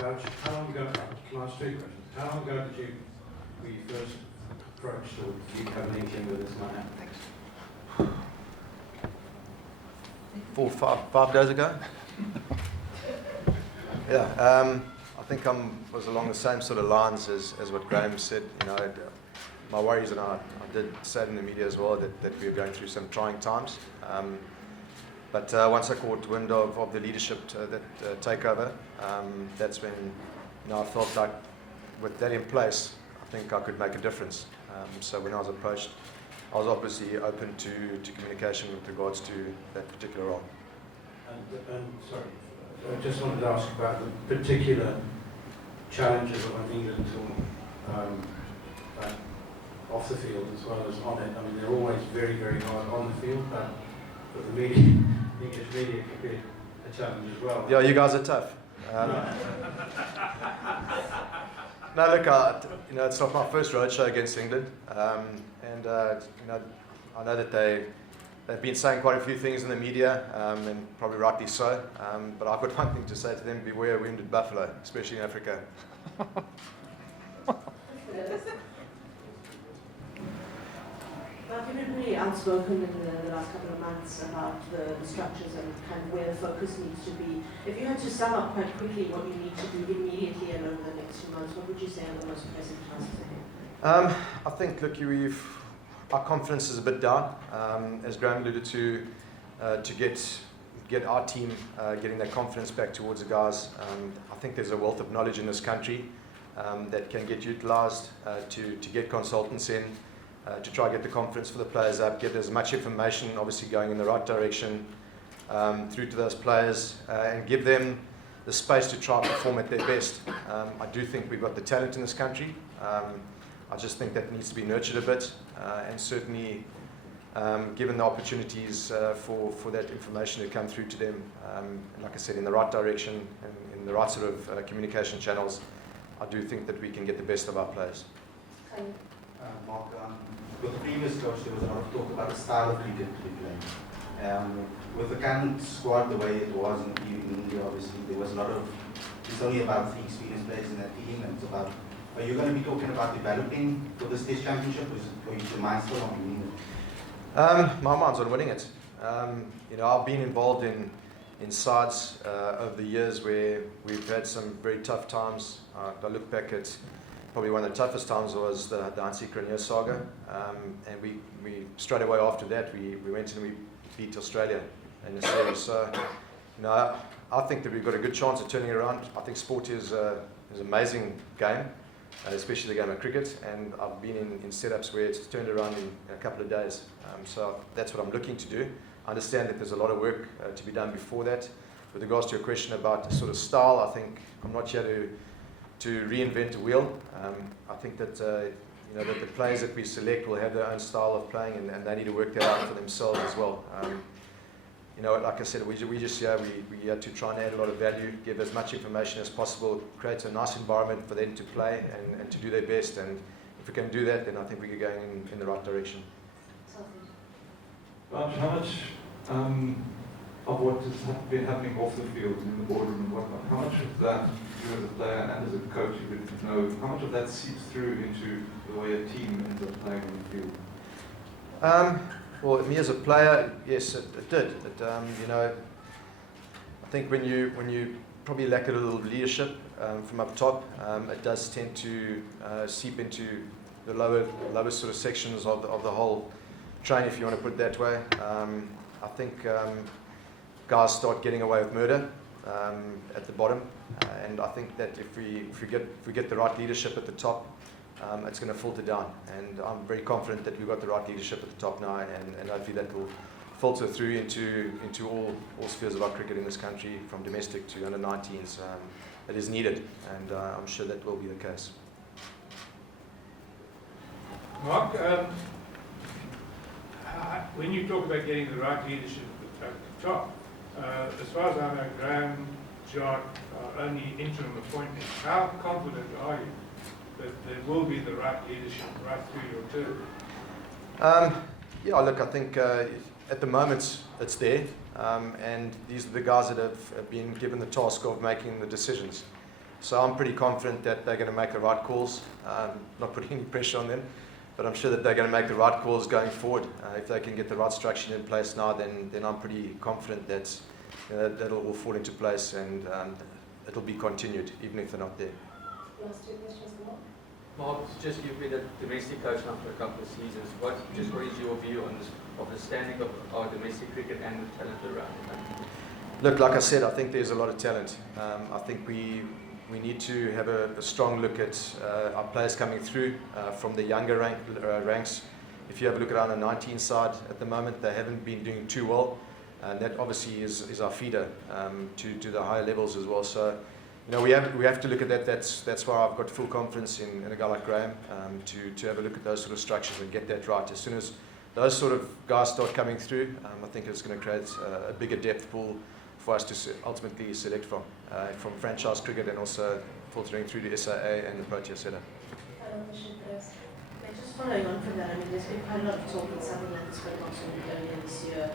Boucher, how long ago, can I ask two questions? How long ago did you, were you first approached, or did you have an inkling with this might happen? 5 days ago. Yeah, I think I was along the same sort of lines as what Graham said. You know, my worries, and I did say it in the media as well, that we were going through some trying times. But once I caught wind of the leadership that takeover, that's when I felt like with that in place, I think I could make a difference. So when I was approached, I was obviously open to communication with regards to that particular role. And sorry, I just wanted to ask about the particular challenges of England off the field as well as on it. I mean, they're always very, very hard on the field, but the media, English media can be a challenge as well. Yeah, you guys are tough. No, look, it's not my first roadshow against England, and I know that they've been saying quite a few things in the media, and probably rightly so. But I've got one thing to say to them: beware wounded buffalo, especially in Africa. Well, you've been really outspoken in the last couple of months about the structures and kind of where the focus needs to be. If you had to sum up quite quickly what you need to do immediately and over the next few months, what would you say are the most pressing tasks ahead? I think, look, our confidence is a bit down, as Graham alluded to get our team getting their confidence back towards the guys. I think there's a wealth of knowledge in this country that can get utilised to get consultants in, to try to get the confidence for the players up, get as much information obviously going in the right direction through to those players, and give them the space to try and perform at their best. I do think we've got the talent in this country. I just think that needs to be nurtured a bit, and certainly given the opportunities for that information to come through to them, and like I said, in the right direction and in the right sort of communication channels, I do think that we can get the best of our players. Mark, with the previous coach, there was a lot of talk about the style of cricket to be playing. With the current squad the way it was in India, obviously there was a lot of, it's only about 3 experienced players in that team, and it's about, are you going to be talking about developing for this Test Championship, or is your mind still on winning it? My mind's on winning it. I've been involved in sides over the years where we've had some very tough times. I look back at probably one of the toughest times was the Hansie Cronje saga, and we straight away after that we went and we beat Australia in the series. So, I think that we've got a good chance of turning it around. I think sport is an amazing game, especially the game of cricket, and I've been in setups where it's turned around in a couple of days. So that's what I'm looking to do. I understand that there's a lot of work to be done before that. With regards to your question about the sort of style, I think I'm not here to reinvent the wheel. I think that that the players that we select will have their own style of playing, and they need to work that out for themselves as well. Like I said, we just we had to try and add a lot of value, give as much information as possible, create a nice environment for them to play and to do their best. And if we can do that, then I think we're going in the right direction. How much of what has been happening off the field in the boardroom and whatnot, how much of that you as a player and as a coach you would know, how much of that seeps through into the way a team ends up playing on the field? Well, me as a player, yes, it did. I think when you probably lack a little leadership from up top, it does tend to seep into the lower sort of sections of the whole train, if you want to put it that way. I think guys start getting away with murder at the bottom, and I think that if we get the right leadership at the top, it's going to filter down, and I'm very confident that we've got the right leadership at the top now, and hopefully that will filter through into all spheres of our cricket in this country, from domestic to under-19s. It is needed, and I'm sure that will be the case. Mark, when you talk about getting the right leadership at the top, as far as I know, Graham, John are only interim appointments. How confident are you that there will be the right leadership right through your term? Yeah, look, I think at the moment it's there, and these are the guys that have been given the task of making the decisions. So I'm pretty confident that they're going to make the right calls. Not putting any pressure on them, but I'm sure that they're going to make the right calls going forward. If they can get the right structure in place now, then I'm pretty confident that that'll all fall into place, and it'll be continued, even if they're not there. Last two questions, Mark. Mark, just you've been a domestic coach now for a couple of seasons. What is your view on this, of the standing of our domestic cricket and the talent around it? Look, like I said, I think there's a lot of talent. I think we need to have a strong look at our players coming through from the younger ranks. If you have a look around the 19 side at the moment, they haven't been doing too well, and that obviously is our feeder to the higher levels as well. So, we have to look at that. That's why I've got full confidence in a guy like Graham to have a look at those sort of structures and get that right. As soon as those sort of guys start coming through, I think it's going to create a bigger depth pool for us to ultimately select from franchise cricket and also filtering through the SIA and the Proteas setup. Final question, Chris. Just following on from that, I mean, there's been quite a lot of talk in something like the Springboks will be earlier this year.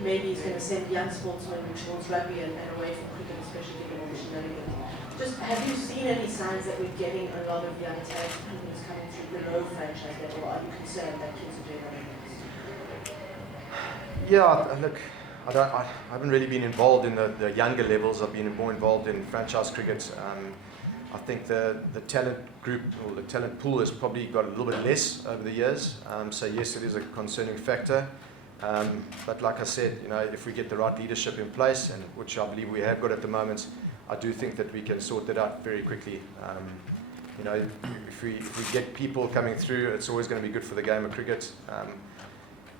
Maybe he's going to send young sportsmen towards rugby and away from cricket, especially given all the shenanigans. Just have you seen any signs that we're getting a lot of young talent who's coming through below franchise level? Are you concerned that kids are doing other things? Yeah, look, I haven't really been involved in the younger levels. I've been more involved in franchise cricket. I think the talent group or the talent pool has probably got a little bit less over the years. So yes, it is a concerning factor. But like I said, if we get the right leadership in place, and which I believe we have got at the moment, I do think that we can sort that out very quickly. If we get people coming through, it's always going to be good for the game of cricket.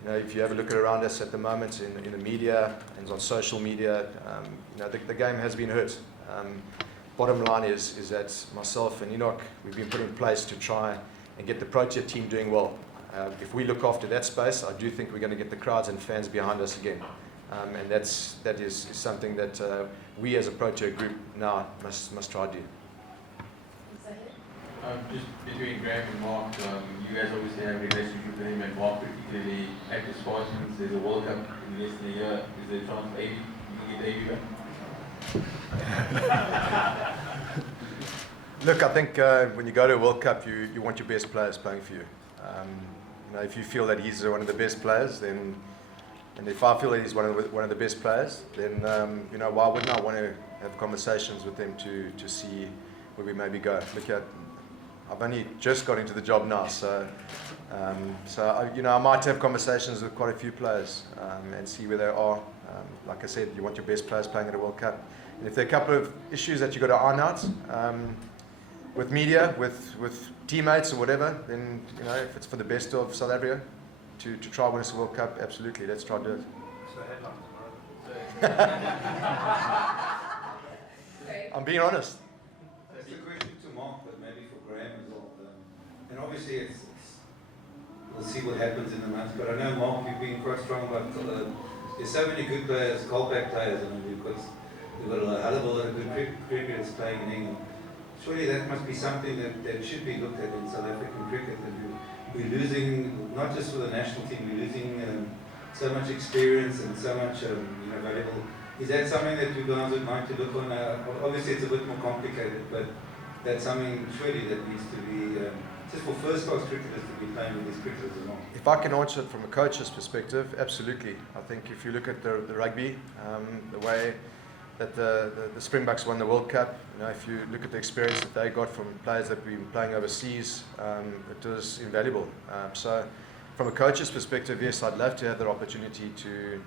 If you have a look around us at the moment in the media and on social media, the game has been hurt. Bottom line is that myself and Enoch, we've been put in place to try and get the Protea team doing well. If we look after that space, I do think we're going to get the crowds and fans behind us again. And that is something that we as a Protea group now must try to do. Just between Graham and Mark, you guys obviously have a relationship with him, and Mark particularly active sportsman. There's a World Cup in less than a year. Is there a chance for 80? You can get 80 back? Look, I think when you go to a World Cup, you want your best players playing for you. If you feel that he's one of the best players, then, and if I feel that he's one of the best players, then why wouldn't I want to have conversations with them to see where we maybe go? Look, I've only just got into the job now, so I might have conversations with quite a few players and see where they are. Like I said, you want your best players playing at a World Cup. And if there are a couple of issues that you've got to iron out with media, with teammates or whatever, then if it's for the best of South Africa to try win us a World Cup, absolutely, let's try to do it. So headline tomorrow. I'm being honest. That's a question to Mark, but maybe for Graham as well. And obviously, we'll see what happens in the months. But I know, Mark, you've been quite strong about there's so many good players, callback players, and we've got a hell of a lot of good cricketers playing in England. Surely that must be something that should be looked at in South African cricket. And we're losing, not just for the national team, we're losing so much experience and so much valuable. Is that something that you guys would mind to look on? Obviously, it's a bit more complicated, but that's something surely that needs to be, just for first-class cricketers to be playing with these cricketers as well. If I can answer it from a coach's perspective, absolutely. I think if you look at the rugby, the way that the Springboks won the World Cup, if you look at the experience that they got from players that we've been playing overseas, it was invaluable. So from a coach's perspective, yes, I'd love to have that opportunity to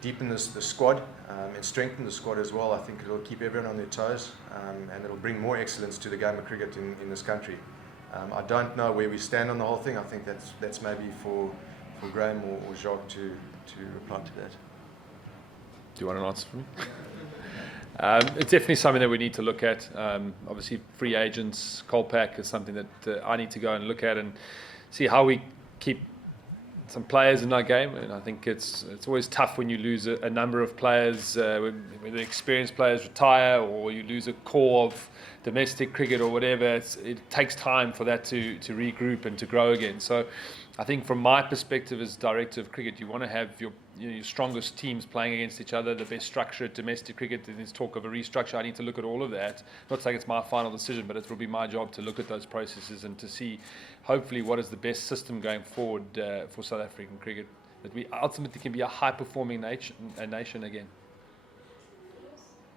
deepen the squad and strengthen the squad as well. I think it'll keep everyone on their toes and it'll bring more excellence to the game of cricket in this country. I don't know where we stand on the whole thing. I think that's maybe for Graham or Jacques to reply to that. Do you want an answer for me? It's definitely something that we need to look at. Obviously, free agents, Colpack is something that I need to go and look at and see how we keep some players in our game. And I think it's always tough when you lose a number of players, when the experienced players retire or you lose a core of domestic cricket or whatever. It takes time for that to regroup and to grow again. So I think from my perspective as director of cricket, you want to have your your strongest teams playing against each other, the best structure at domestic cricket. There's talk of a restructure. I need to look at all of that. Not saying it's my final decision, but it will be my job to look at those processes and to see, hopefully, what is the best system going forward for South African cricket, that we ultimately can be a high-performing nation again.